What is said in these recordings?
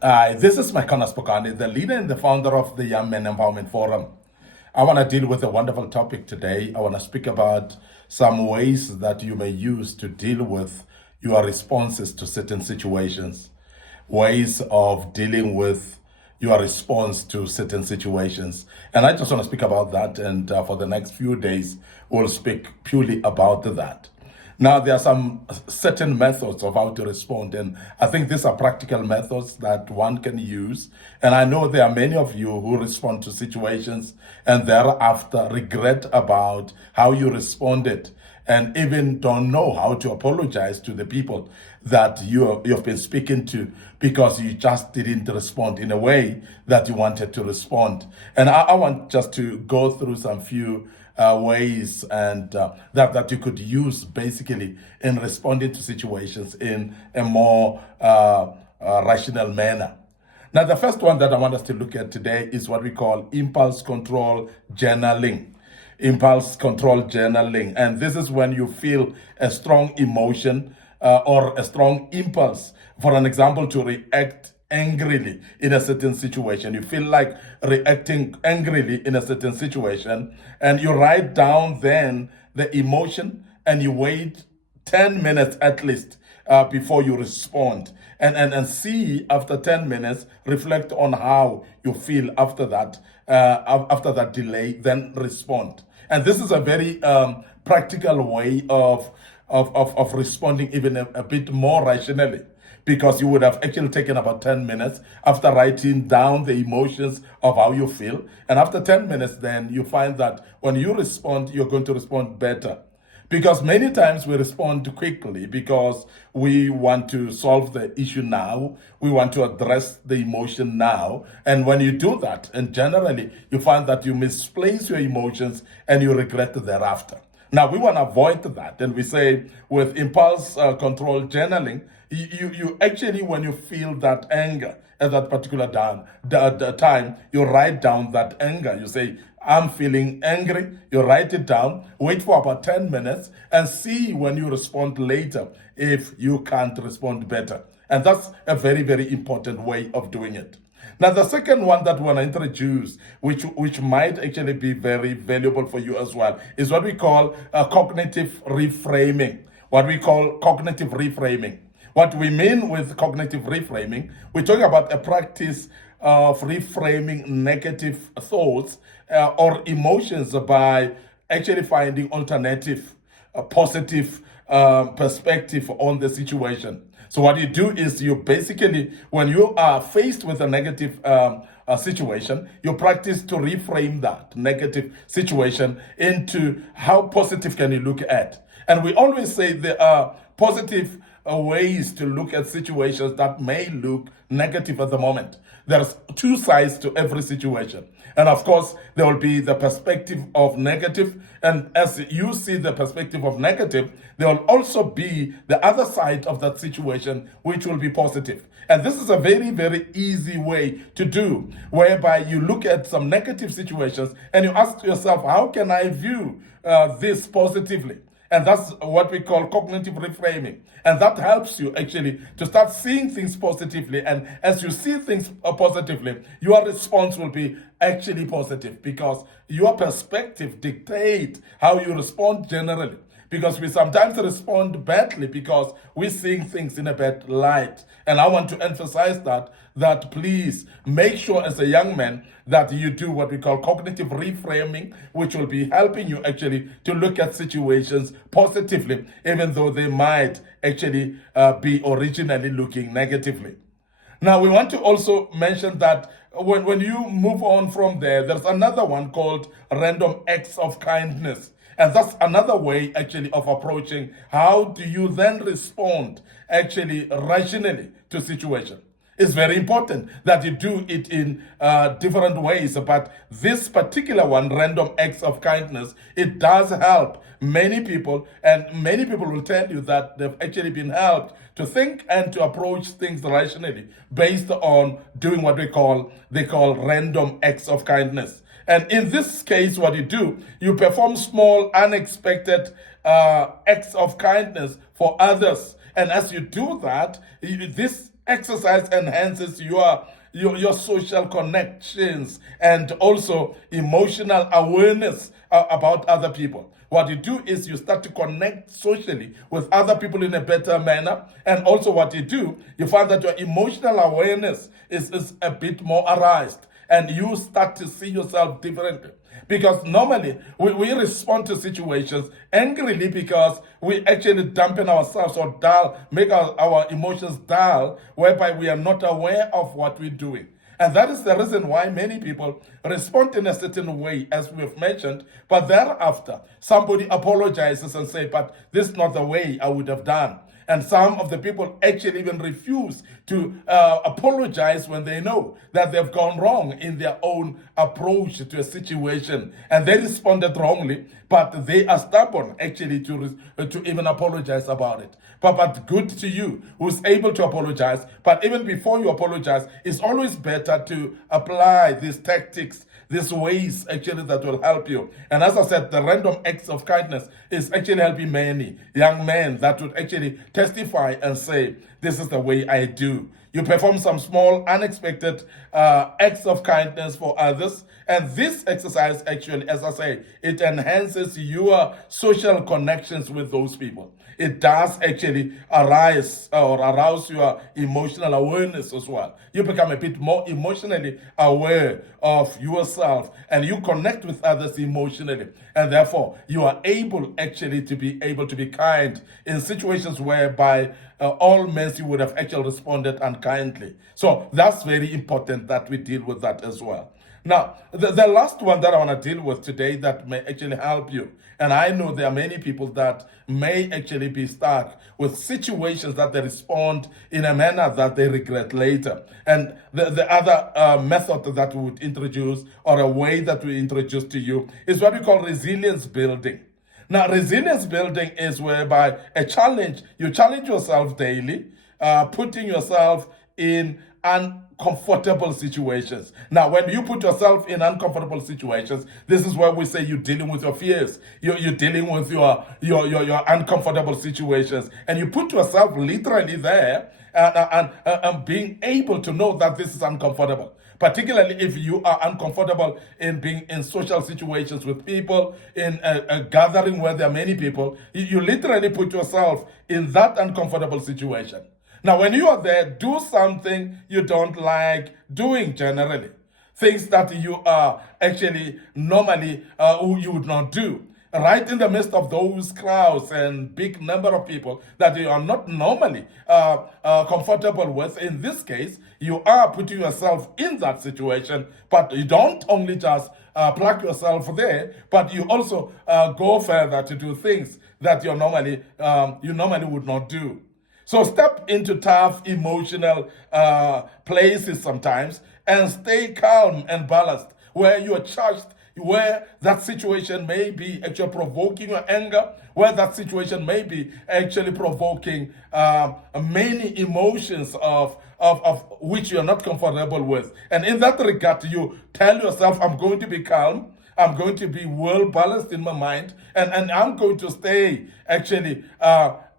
This is Micornus, Phokane, the leader and the founder of the Young Men Empowerment Forum. I want to deal with a wonderful topic today. I want to speak about some ways that you may use to deal with your responses to certain situations, ways of dealing with your response to certain situations. And I just want to speak about that. And for the next few days, we'll speak purely about that. Now, there are some certain methods of how to respond, and I think these are practical methods that one can use. And I know there are many of you who respond to situations and thereafter regret about how you responded and even don't know how to apologize to the people that you've been speaking to because you just didn't respond in a way that you wanted to respond. And I want just to go through some few ways and that you could use basically in responding to situations in a more rational manner. Now, the first one that I want us to look at today is what we call impulse control journaling. Impulse control journaling. And this is when you feel a strong emotion or a strong impulse, for an example, to react angrily in a certain situation. You feel like reacting angrily in a certain situation, and you write down then the emotion and you wait 10 minutes at least before you respond. And see after 10 minutes, reflect on how you feel after that delay, then respond. And this is a very practical way of responding even a bit more rationally, because you would have actually taken about 10 minutes after writing down the emotions of how you feel. And after 10 minutes, then you find that when you respond, you're going to respond better. Because many times we respond quickly because we want to solve the issue now. We want to address the emotion now. And when you do that, and generally you find that you misplace your emotions and you regret thereafter. Now, we want to avoid that. And we say with impulse control journaling, you actually, when you feel that anger at that particular time, you write down that anger. You say, I'm feeling angry. You write it down, wait for about 10 minutes, and see when you respond later if you can't respond better. And that's a very, very important way of doing it. Now, the second one that we want to introduce, which might actually be very valuable for you as well, is what we call cognitive reframing. What we call cognitive reframing. What we mean with cognitive reframing, we're talking about a practice of reframing negative thoughts or emotions by actually finding alternative, positive perspective on the situation. So what you do is you basically, when you are faced with a negative situation, you practice to reframe that negative situation into how positive can you look at. And we always say there are positive ways to look at situations that may look negative at the moment. There's two sides to every situation. And of course, there will be the perspective of negative. And as you see the perspective of negative, there will also be the other side of that situation, which will be positive. And this is a very, very easy way to do, whereby you look at some negative situations and you ask yourself, how can I view this positively? And that's what we call cognitive reframing. And that helps you actually to start seeing things positively. And as you see things positively, your response will be actually positive because your perspective dictates how you respond generally. Because we sometimes respond badly because we're seeing things in a bad light. And I want to emphasize that please make sure as a young man that you do what we call cognitive reframing, which will be helping you actually to look at situations positively, even though they might actually be originally looking negatively. Now, we want to also mention that when you move on from there, there's another one called random acts of kindness. And that's another way actually of approaching how do you then respond actually rationally to situation. It's very important that you do it in different ways, but this particular one, random acts of kindness, it does help many people, and many people will tell you that they've actually been helped to think and to approach things rationally based on doing what they call random acts of kindness. And in this case, what you do, you perform small, unexpected acts of kindness for others. And as you do that, this exercise enhances your social connections and also emotional awareness about other people. What you do is you start to connect socially with other people in a better manner. And also what you do, you find that your emotional awareness is a bit more aroused and you start to see yourself differently. Because normally we respond to situations angrily because we actually dampen ourselves or dull, make our emotions dull, whereby we are not aware of what we're doing. And that is the reason why many people respond in a certain way, as we've mentioned, but thereafter somebody apologizes and say, but this is not the way I would have done. And some of the people actually even refuse to apologize when they know that they've gone wrong in their own approach to a situation. And they responded wrongly, but they are stubborn actually to even apologize about it. But good to you who's able to apologize. But even before you apologize, it's always better to apply these tactics, these ways actually that will help you. And as I said, the random acts of kindness is actually helping many young men that would actually testify and say, this is the way I do. You perform some small, unexpected acts of kindness for others. And this exercise actually, as I say, it enhances your social connections with those people. It does actually arouse your emotional awareness as well. You become a bit more emotionally aware of yourself and you connect with others emotionally. And therefore, you are able actually to be kind in situations whereby all men you would have actually responded unkindly. So that's very important that we deal with that as well. Now, the last one that I want to deal with today that may actually help you, and I know there are many people that may actually be stuck with situations that they respond in a manner that they regret later. And the other method that we would introduce, or a way that we introduce to you, is what we call resilience building. Now, resilience building is whereby you challenge yourself daily, putting yourself in uncomfortable situations. Now, when you put yourself in uncomfortable situations, this is where we say you're dealing with your fears. You're dealing with your uncomfortable situations. And you put yourself literally there and being able to know that this is uncomfortable. Particularly if you are uncomfortable in being in social situations with people, in a gathering where there are many people, you literally put yourself in that uncomfortable situation. Now, when you are there, do something you don't like doing generally. Things that you are actually normally you would not do. Right in the midst of those crowds and big number of people that you are not normally comfortable with. In this case, you are putting yourself in that situation, but you don't only just plug yourself there, but you also go further to do things that you normally would not do. So step into tough emotional places sometimes and stay calm and balanced where you are charged, where that situation may be actually provoking your anger, where that situation may be actually provoking many emotions of which you are not comfortable with. And in that regard, you tell yourself, I'm going to be calm, I'm going to be well balanced in my mind, and I'm going to stay actually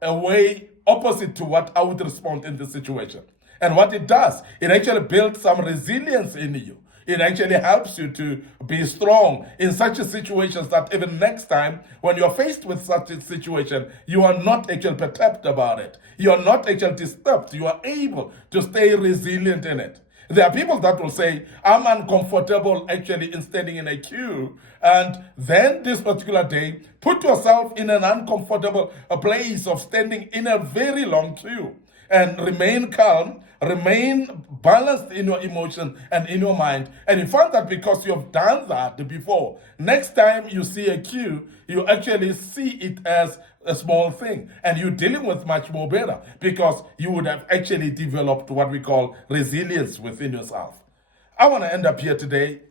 away opposite to what I would respond in this situation. And what it does, it actually builds some resilience in you. It actually helps you to be strong in such a situations that even next time when you're faced with such a situation, you are not actually perturbed about it. You are not actually disturbed. You are able to stay resilient in it. There are people that will say, I'm uncomfortable actually in standing in a queue. And then this particular day, put yourself in an uncomfortable place of standing in a very long queue. And remain calm, remain balanced in your emotion and in your mind. And you find that because you have done that before, next time you see a queue, you actually see it as a small thing. And you're dealing with much more better because you would have actually developed what we call resilience within yourself. I want to end up here today.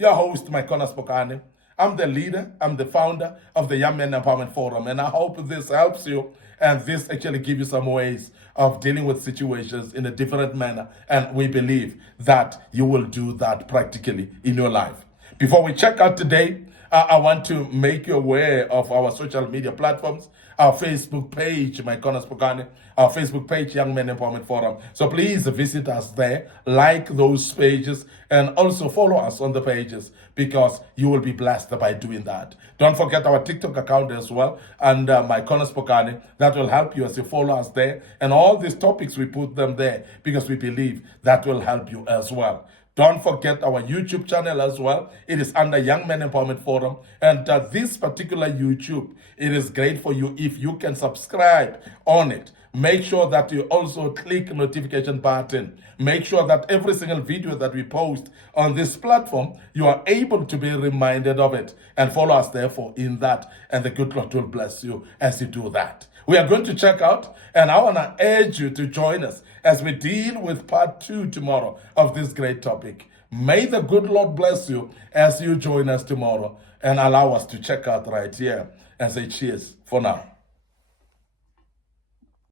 Your host, Micornus Phokane. I'm the leader, I'm the founder of the Young Men Empowerment Forum, and I hope this helps you and this actually gives you some ways of dealing with situations in a different manner. And we believe that you will do that practically in your life. Before we check out today, I want to make you aware of our social media platforms. our Facebook page, Micornus Phokane, our Facebook page, Young Men Empowerment Forum. So please visit us there, like those pages, and also follow us on the pages, because you will be blessed by doing that. Don't forget our TikTok account as well, and Micornus Phokane. That will help you as you follow us there. And all these topics, we put them there because we believe that will help you as well. Don't forget our YouTube channel as well. It is under Young Men Empowerment Forum. And this particular YouTube, it is great for you if you can subscribe on it. Make sure that you also click notification button. Make sure that every single video that we post on this platform, you are able to be reminded of it. And follow us therefore in that. And the good Lord will bless you as you do that. We are going to check out, and I want to urge you to join us as we deal with part 2 tomorrow of this great topic. May the good Lord bless you as you join us tomorrow, and allow us to check out right here and say cheers for now.